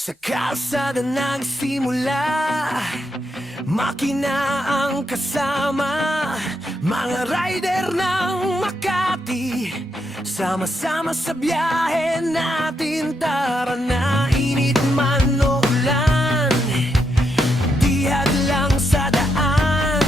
Sa kalsada nagsimula, makina ang kasama, mga rider ng Makati, sama-sama sa biyahe natin. Tara na, init man o ulan, di hadlang sa daan,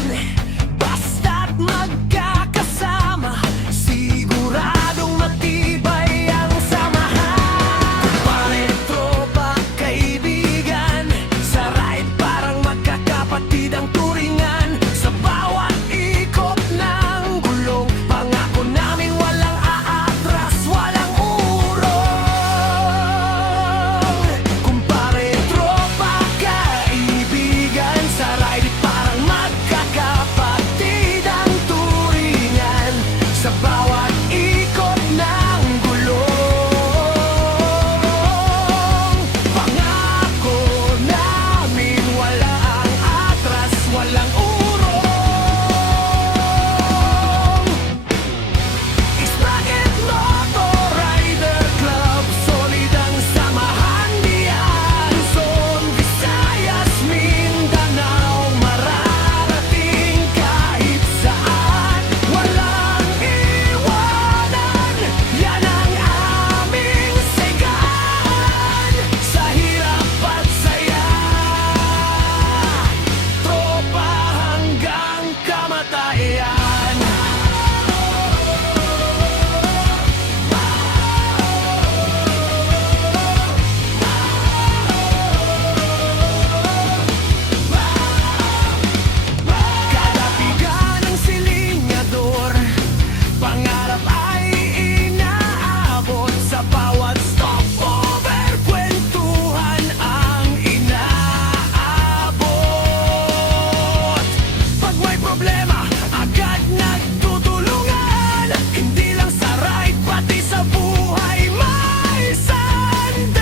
basta't magkakasama, siguradong matibay ang samahan. Kumpare, tropa, kaibigan, sa ride parang magkakapatid ang turingan. Sa bawat ikot ng gulong, pangako namin walang aatras, walang urong. Kumpare, tropa, kaibigan, sa ride parang magkakapatid ang turingan. Sa bawat ikot ng gulong, pangako namin walang atras, walang urong. Sprocket Motor Rider Club, solid ang samahan diyan. Luzon, Visayas, Mindanao, mararating kahit saan, walang iwanan. Yan ang aming sigahan, sa hirap at saya, tropa hanggang kamatayan. Kada piga ng silinyador, pangarap ay inaabot. Sa bawat stopover, kwentuhan ang inaabot. Pag may problema, agad nagtutulungan. Hindi lang sa ride, pati sa buhay may sandalan.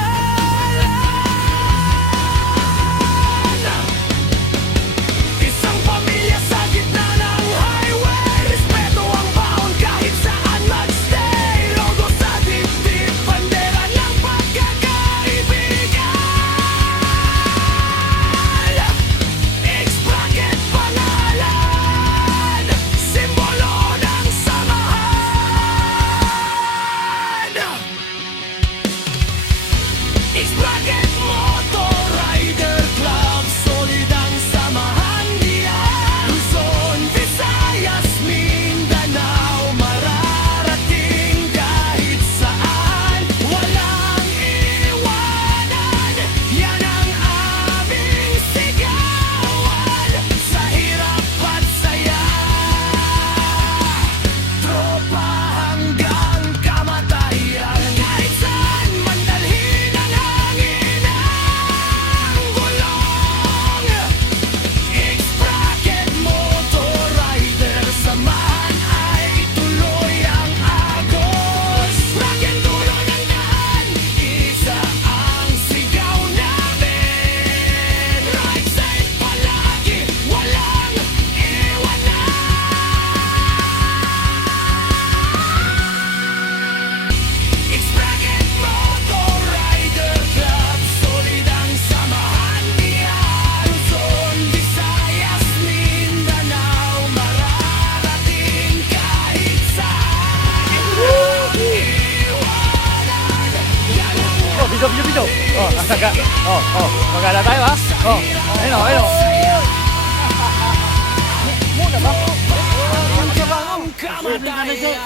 Isang pamilya sa gitna ng highway, respeto ang baon kahit saan magstay. Logo sa dibdib, bandera ng pagkakaibigan. X-Bracket pangalan, simbolo ng samahan. X-Bracket Motor Rider Club, solid ang samahan diyan. Luzon, Visayas, Mindanao, mararating kahit saan, walang iwanan. Yan ang aming sigawan, sa hirap at saya, tropa hanggang kamatayan. Kahit saan man dalhin ang hangin ang gulong, X-Bracket Motor Rider, samahan ay tuloy ang agos. Bracket dulo ng daan, isa ang sigaw namin. Ride safe palagi, walang iwanan. X-Bracket Motor Rider Club, solid ang samahan diyan. Luzon, Visayas, Mindanao, mararating kahit saan, walang iwanan. Yan ang Oh, video. Oh, asaga. Magala tayo ha. Oh, ayun. kamatayan.